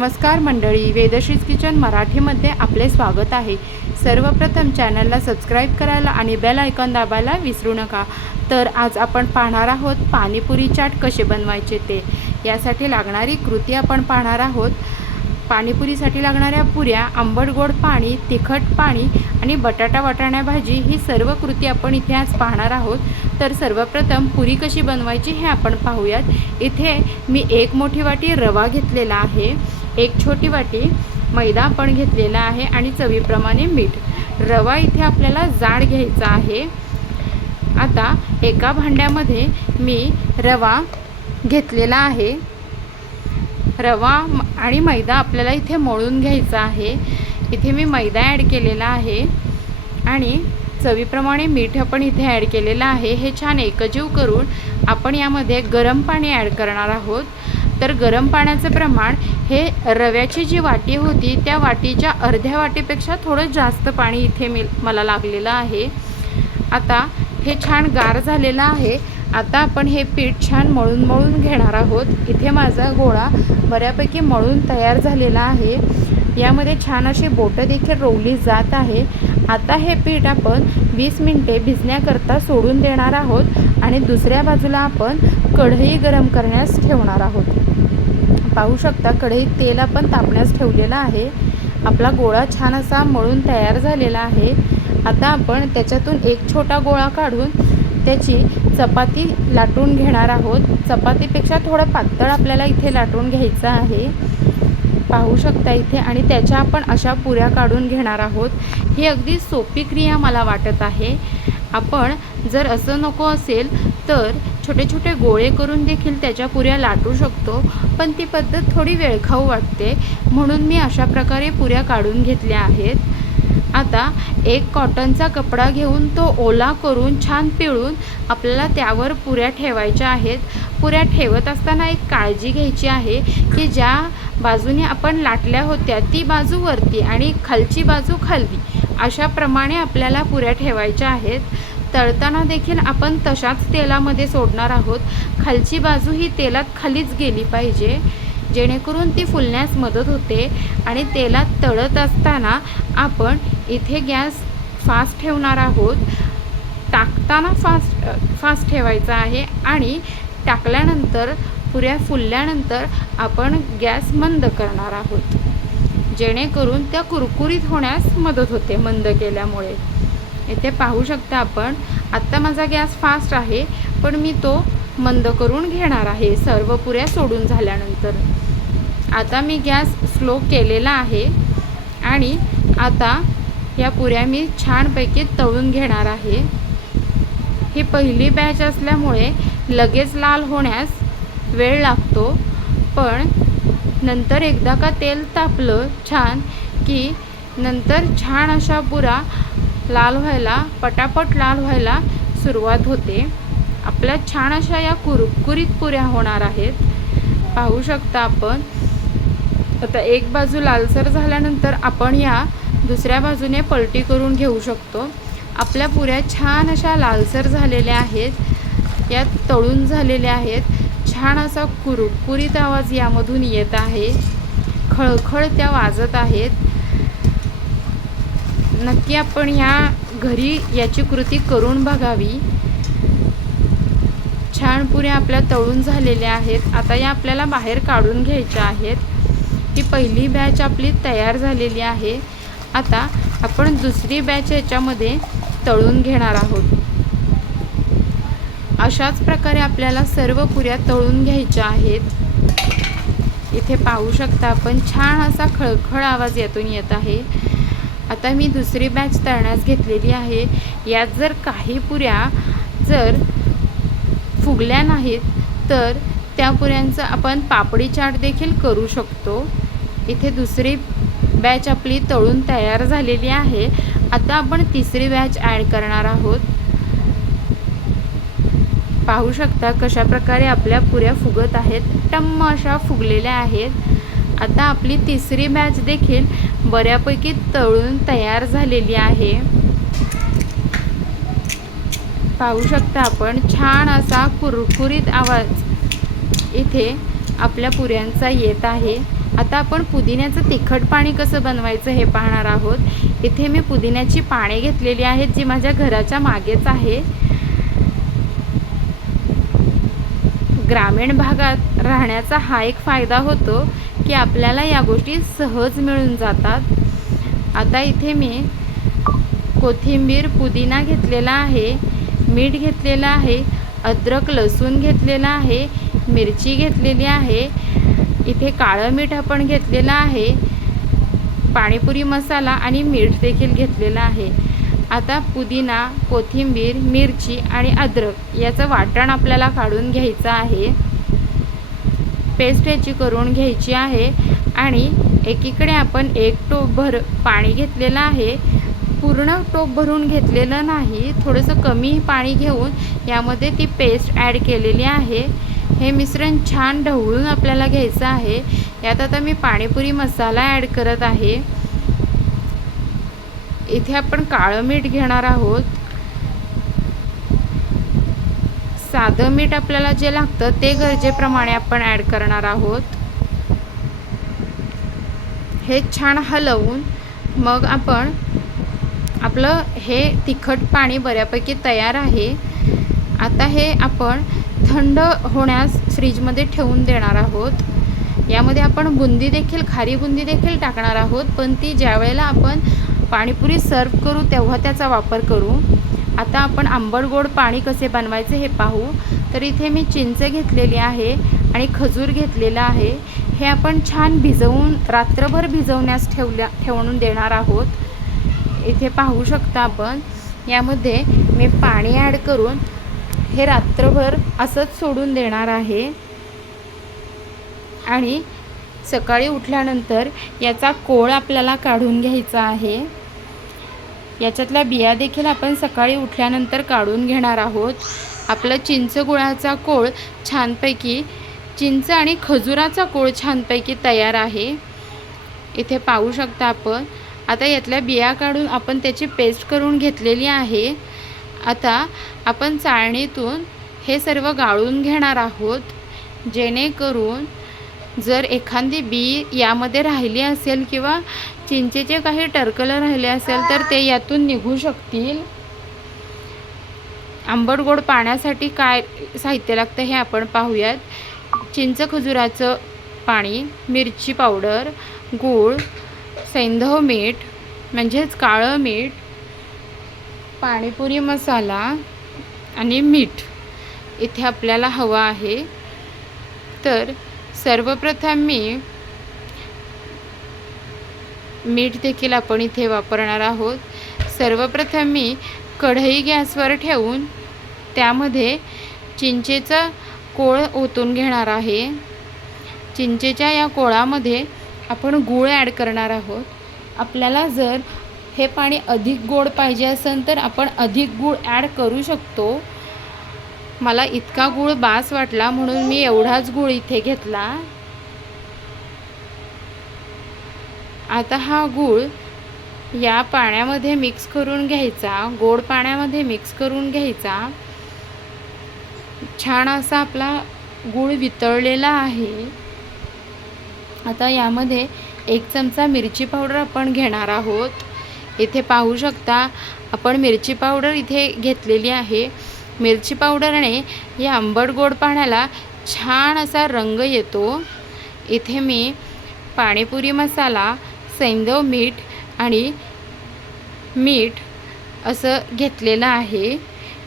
नमस्कार मंडळी, वेदश्रीज किचन मराठीमध्ये आपले स्वागत आहे। सर्वप्रथम चॅनलला सबस्क्राईब करायला आणि बेल आयकॉन दाबायला विसरू नका। तर आज आपण पाहणार आहोत पाणीपुरी चाट कसे बनवायचे ते। यासाठी लागणारी कृती आपण पाहणार आहोत। पाणीपुरीसाठी लागणाऱ्या पुऱ्या, आंबट गोड पाणी, तिखट पाणी आणि बटाटा वाटाणा भाजी ही सर्व कृती आपण इथे आज पाहणार आहोत। तर सर्वप्रथम पुरी कशी बनवायची हे आपण पाहूयात। इथे मी एक मोठी वाटी रवा घेतलेला आहे, एक छोटी वाटी मैदा आपण घेतलेला आहे आणि चवीप्रमाणे मीठ। रवा इथे आपल्याला जाड घ्यायचा आहे। आता एका भांड्यामध्ये मी रवा घेतलेला आहे। रवा आणि मैदा आपल्याला इथे मळून घ्यायचा आहे। इथे मी मैदा ॲड केलेला आहे आणि चवीप्रमाणे मीठ पण इथे ॲड केलेलं आहे। हे छान एकजीव करून आपण यामध्ये गरम पाणी ॲड करणार आहोत। तर गरम पाण्याचं प्रमाण हे रव्याची जी वाटी होती त्या वाटीच्या अर्ध्या वाटीपेक्षा थोडं जास्त पाणी इथे मला लागलेलं आहे। आता हे छान गार झालेलं आहे। आता आपण हे पीठ छान मळून घेणार आहोत। इथे माझा गोळा बऱ्यापैकी मळून तयार झालेला आहे। यामध्ये छान अशी बोटं देखील रोवली जात आहे। आता हे पीठ आपण 20 मिनिटे भिजण्याकरता सोडून देणार आहोत आणि दुसऱ्या बाजूला आपण कढई गरम करण्यास ठेवणार आहोत। पाहू शकता कढईत तेल आपण तापण्यास ठेवलेलं आहे। आपला गोळा छान असा मळून तयार झालेला आहे। आता आपण त्याच्यातून एक छोटा गोळा काढून त्याची चपाती लाटून घेणार आहोत। चपातीपेक्षा थोडं पातळ आपल्याला इथे लाटून घ्यायचं आहे, पाहू शकता इथे। आणि त्याच्या आपण अशा पुऱ्या काढून घेणार आहोत। ही अगदी सोपी क्रिया मला वाटत आहे। आपण जर असं नको असेल तर छोटे छोटे गोळे करून देखील त्याच्या पुऱ्या लाटू शकतो, पण ती पद्धत थोडी वेळखाऊ वाटते, म्हणून मी अशा प्रकारे पुऱ्या काढून घेतल्या आहेत। आता एक कॉटनचा कपडा घेऊन तो ओला करून छान पिळून आपल्याला त्यावर पुऱ्या ठेवायच्या आहेत। पुऱ्या ठेवत असताना एक काळजी घ्यायची आहे की ज्या बाजूने आपण लाटल्या होत्या ती बाजू वरती आणि खालची बाजू खाली, अशा प्रमाणे आपल्याला पुऱ्या ठेवायच्या आहेत। तळताना देखील आपण तशाच तेलामध्ये सोडणार आहोत। खालची बाजू ही तेलात खालीच गेली पाहिजे, जेणेकरून ती फुलण्यास मदत होते। आणि तेलात तळत असताना आपण इथे गॅस फास्ट ठेवणार आहोत। टाकताना फास्ट ठेवायचा आहे आणि टाकल्यानंतर पुऱ्या फुलल्यानंतर आपण गॅस मंद करणार आहोत, जेणेकरून त्या कुरकुरीत होण्यास मदत होते मंद केल्यामुळे। इथे पाहू शकता आपण, आत्ता माझा गॅस फास्ट आहे पण मी तो मंद करून घेणार आहे सर्व पुऱ्या सोडून झाल्यानंतर। आता मी गॅस स्लो केलेला आहे आणि आता या पुऱ्या मी छानपैकी तळून घेणार आहे। ही पहिली बॅच असल्यामुळे लगेच लाल होण्यास वेळ लागतो, पण नंतर एकदा का तेल तापलं छान की नंतर छान अशा पुऱ्या लाल व्हायला, पटापट लाल व्हायला सुरुवात होते। आपल्या छान अशा या कुरकुरीत पुऱ्या होणार आहेत, पाहू शकता आपण। आता एक बाजू लालसर झाल्यानंतर आपण या दुसऱ्या बाजूने पलटी करून घेऊ शकतो। आपल्या पुऱ्या छान अशा लालसर झालेल्या आहेत, या तळून झालेल्या आहेत। छान असा कुरकुरीत आवाज यामधून येत आहे, खळखळ त्या वाजत आहेत। नक्की आपण या घरी याची कृती करून बघावी। छान पुऱ्या आपल्या तळून झालेल्या आहेत। आता या आपल्याला बाहेर काढून घ्यायच्या आहेत। ही पहिली बॅच आपली तयार झालेली आहे। आता आपण दुसरी बॅच याच्यामध्ये तळून घेणार आहोत। अशाच प्रकारे आपल्याला सर्व पुऱ्या तळून घ्यायच्या आहेत। इथे पाहू शकता आपण, छान असा खळखळ आवाज यातून येत आहे। आता मी दुसरी बॅच तळण्यास घेतलेली आहे। यात जर काही पुऱ्या जर फुगल्या नाहीत तर त्या पुऱ्यांचं आपण पापडी चाट देखील करू शकतो। इथे दुसरी बॅच आपली तळून तयार झालेली आहे। आता आपण तिसरी बॅच ॲड करणार आहोत। पाहू शकता कशा प्रकारे आपल्या पुऱ्या फुगत आहेत, टम्म अशा फुगलेल्या आहेत। आता आपली तिसरी बॅच देखील बऱ्यापैकी तळून तयार झालेली आहे। पाहू शकता आपण, छान असा कुरकुरीत आवाज इथे आपल्या पुऱ्यांचा येत आहे। आता आपण पुदिन्याचं तिखट पाणी कसं बनवायचं हे पाहणार आहोत। इथे मी पुदिन्याची पाने घेतलेली आहेत, जी माझ्या घराच्या मागेच आहे। ग्रामीण भागात राहण्याचा हा एक फायदा होतो की आपल्याला या गोष्टी सहज मिळून जातात। आता इथे मी कोथिंबीर, पुदिना घेतलेला आहे, मीठ घेतलेलं आहे, अद्रक लसूण घेतलेला आहे, मिरची घेतलेली आहे, इथे काळं मीठ आपण घेतलेलं आहे, पाणीपुरी मसाला आणि मीठ देखील घेतलेलं आहे। आता पुदिना, कोथिंबीर, मिरची आणि अद्रक याचं वाटण आपल्याला काढून घ्यायचं आहे, पेस्ट याची करून घ्यायची आहे। आणि एकीकडे आपण 1 टोपभर पाणी घेतलेलं आहे, पूर्ण टोप भरून घेतलेलं नाही, थोडंसं कमी पाणी घेऊन यामध्ये ती पेस्ट ॲड केलेली आहे। हे मिश्रण छान ढवळून आपल्याला घ्यायचं आहे। यात आता मी पाणीपुरी मसाला ॲड करत आहे। इथे आपण काळं मीठ घेणार आहोत, साधं मीठ आपल्याला जे लागतं ते गरजेप्रमाणे आपण ॲड करणार आहोत। हे छान हलवून मग आपण आपलं हे तिखट पाणी बऱ्यापैकी तयार आहे। आता हे आपण थंड होण्यास फ्रीजमध्ये ठेवून देणार आहोत। यामध्ये आपण बुंदी देखील, खारी बुंदी देखील टाकणार आहोत, पण ती ज्या वेळेला आपण पाणीपुरी सर्व करू तेव्हा त्याचा वापर करू। आता आपण आंबट गोड पाणी कसे बनवायचे हे पाहू। तर इथे मी चिंच घेतलेली आहे आणि खजूर घेतलेला आहे। हे आपण छान भिजवून रात्रभर भिजवण्यास ठेवून देणार आहोत। इथे पाहू शकता आपण, यामध्ये मी पाणी ॲड करून हे रात्रभर असंच सोडून देणार आहे। आणि सकाळी उठल्यानंतर याचा कोळ आपल्याला काढून घ्यायचा आहे। याच्यातल्या बिया देखील आपण सकाळी उठल्यानंतर काढून घेणार आहोत। आपलं चिंच गुळाचा कोळ छानपैकी, चिंच आणि खजुराचा कोळ छानपैकी तयार आहे। इथे पाहू शकता आपण। आता यातल्या बिया काढून आपण त्याची पेस्ट करून घेतलेली आहे। आता आपण चाळणीतून हे सर्व गाळून घेणार आहोत, जेणेकरून जर एखादी बी यामध्ये राहिली असेल किंवा चिंचेचे काही टरकलं राहिले असेल तर ते यातून निघू शकतील। आंबट गोड पाण्यासाठी काय साहित्य लागतं हे आपण पाहूयात। चिंच खजुराचं पाणी, मिरची पावडर, गूळ, सैंधव मीठ म्हणजेच काळं मीठ, पाणीपुरी मसाला आणि मीठ इथे आपल्याला हवं आहे। तर सर्वप्रथम मी मीठ देखील आपण इथे वापरणार आहोत। सर्वप्रथम मी कढई गॅसवर ठेवून त्यामध्ये चिंचेचा कोळ ओतून घेणार आहे। चिंचेच्या या कोळामध्ये आपण गूळ ॲड करणार आहोत। आपल्याला जर हे पाणी अधिक गोड पाहिजे असेल तर आपण अधिक गूळ ॲड करू शकतो। मला इतका गूळ बास वाटला म्हणून मी एवढाच गूळ इथे घेतला। आता हा गूळ या पाण्यामध्ये मिक्स करून घ्यायचा, गोड पाण्यामध्ये मिक्स करून घ्यायचा। छान असा आपला गूळ वितळलेला आहे। आता यामध्ये 1 चमचा मिरची पावडर आपण घेणार आहोत। इथे पाहू शकता आपण मिरची पावडर इथे घेतलेली आहे। मिरची पावडरने या आंबट गोड पाण्याला छान असा रंग येतो। इथे मी पाणीपुरी मसाला, सैंधव मीठ आणि मीठ असं घेतलेलं आहे।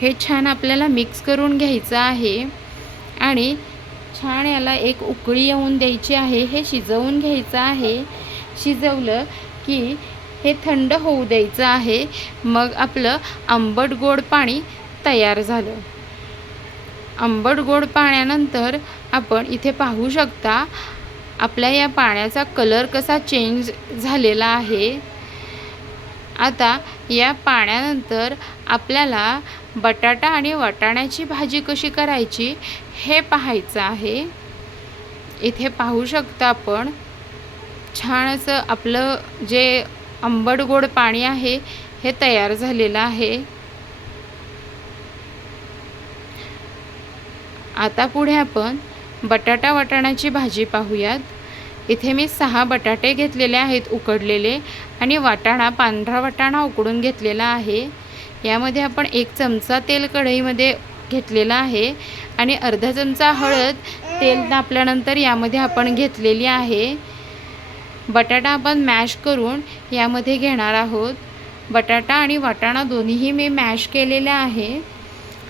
हे छान आपल्याला मिक्स करून घ्यायचं आहे आणि छान याला एक उकळी येऊन द्यायची आहे। हे शिजवून घ्यायचं आहे। शिजवलं की हे थंड होऊ द्यायचं आहे। मग आपलं आंबट गोड पाणी तयार झालं। आंबट गोड पाण्यानंतर आपण इथे पाहू शकता आपल्या या पाण्याचा कलर कसा चेंज झालेला आहे। आता या पाण्यानंतर आपल्याला बटाटा आणि वाटाण्याची भाजी कशी करायची हे पाहायचं आहे। इथे पाहू शकता आपण छान असं आपलं जे आंबट गोड पाणी आहे हे तयार झालेलं आहे। आता पुढे आपण बटाटा वाटाण्याची भाजी पाहूयात। इथे मी 6 बटाटे घेतलेले आहेत उकडलेले आणि वाटाणा, पांढरा वाटाणा उकडून घेतलेला आहे। यामध्ये आपण 1 चमचा तेल कढईमध्ये घेतलेला आहे आणि अर्धा चमचा हळद तेल तापल्यानंतर यामध्ये आपण घेतलेली आहे। बटाटा आपण मॅश करून यामध्ये घेणार आहोत। बटाटा आणि वाटाणा दोन्हीही मी मॅश केलेले आहे।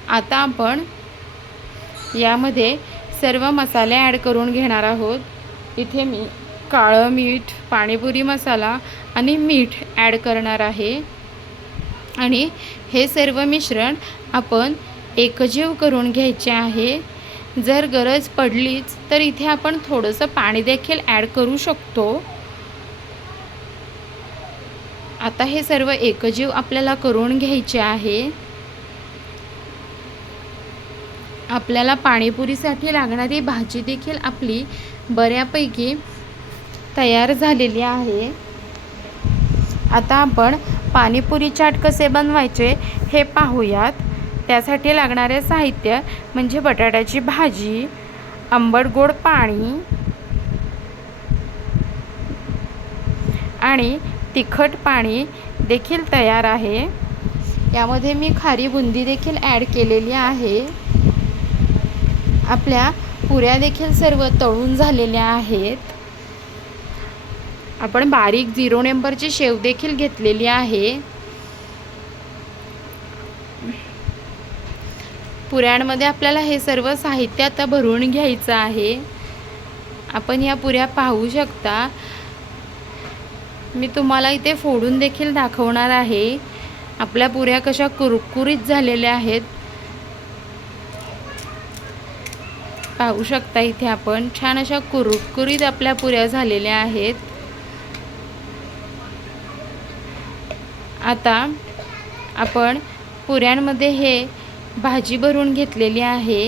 आता आपण यामध्ये सर्व मसाले ॲड करून घेणार आहोत। इथे मी काळं मीठ, पाणीपुरी मसाला आणि मीठ ॲड करणार आहे आणि हे सर्व मिश्रण आपण एकजीव करून घ्यायचे आहे। जर गरज पडलीच तर इथे आपण थोडंसं पाणी देखील ॲड करू शकतो। आता हे सर्व एकजीव आपल्याला करून घ्यायचे आहे। आपल्याला पाणीपुरीसाठी लागणारी भाजी देखील आपली बऱ्यापैकी तयार झालेली आहे। आता आपण पाणीपुरी चाट कसे बनवायचे हे पाहूयात। त्यासाठी लागणारे साहित्य म्हणजे बटाट्याची भाजी, आंबट गोड पाणी आणि तिखट पाणी देखील तयार आहे। यामध्ये मी खारी बुंदी देखील ॲड केलेली आहे। आपल्या पुऱ्या देखील सर्व तळून झालेल्या आहेत। आपण बारीक 0 नंबरची शेव देखील घेतलेली आहे। पुऱ्यांमध्ये आपल्याला हे सर्व साहित्य आता भरून घ्यायचं आहे। आपण या पुऱ्या पाहू शकता। मी तुम्हाला इथे फोडून देखील दाखवणार आहे। आपल्या पुऱ्या कशा कुरकुरीत झालेल्या आहेत पाहू शकता। इथे आपण छान अशा कुरकुरीत आपल्या पुऱ्या झालेल्या आहेत। आता आपण पुऱ्यांमध्ये हे भाजी भरून घेतलेली आहे।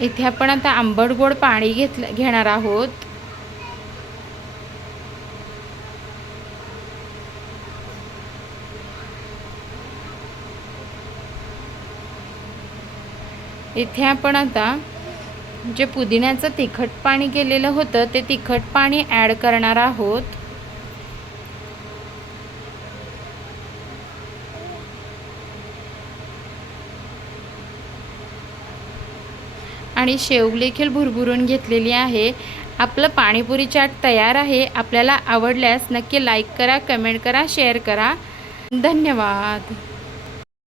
इथे आपण आता आंबट गोड पाणी घेणार आहोत। इथे आपण आता जे पुदिन्याचं तिखट पाणी केलेलं होतं ते तिखट पाणी ॲड करणार आहोत आणि शेव देखील भुरभुरून घेतलेली आहे। आपलं पाणीपुरी चाट तयार आहे। आपल्याला आवडल्यास नक्की लाईक करा, कमेंट करा, शेअर करा। धन्यवाद।